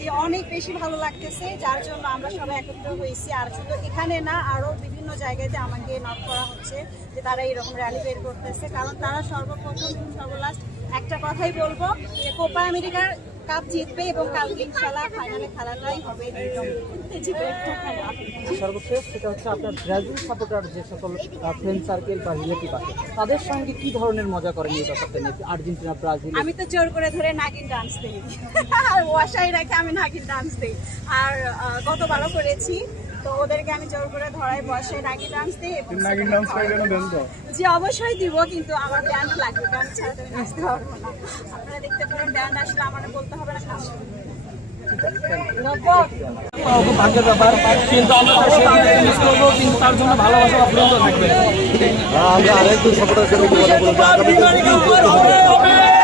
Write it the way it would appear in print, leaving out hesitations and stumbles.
জি অনেক বেশি ভালো লাগতেছে, যার জন্য আমরা সবাই একত্র হয়েছি। আর শুধু এখানে না, আরো বিভিন্ন জায়গাতে আমাকে নক করা হচ্ছে যে তারা এরকম র্যালি বের করতেছে, কারণ তারা সর্বপ্রথম এবং সর্বলাস্ট একটা কথাই বলবো যে কোপা আমেরিকার কাপ জিতবে এবং কালকে ইনশাআল্লাহ ফাইনালে খেলাটাই হবে সর্বশেষ সেটা হচ্ছে আপনার ব্রাজিল সাপোর্টার যে সকল ফ্রেন্ড সার্কেল বা রিলেটিভ আছে তাদের সঙ্গে কি ধরনের মজা করেন এই ব্যাপারটা নিয়ে? আর্জেন্টিনা ব্রাজিল আমি তো জোর করে ধরে নাগিন ডান্স দিই, আর ওয়াশাই রাখে আমি নাগিন ডান্স দিই। আর গতবারও করেছি, তো ওদেরকে আমি জোর করে ধরাই বসাই নাগিন ডান্স দিই। নাগিন ডান্স পাইলেন দেন তো? জি অবশ্যই দিব, কিন্তু আমার ব্যান্ড লাগবে, ব্যান্ড ছাড়া তো আমি নাচতে পারবো না। আপনারা দেখতে পারেন ব্যান্ড আসলে আমার বলতে হবে না কাজ। খুব ভাগ্যের ব্যাপার, কিন্তু আমরা মিস করবো, কিন্তু তার জন্য ভালোবাসা অফুরন্ত থাকবে। আমরা আরেকটু সাপোর্টার জন্য কথা বলবো।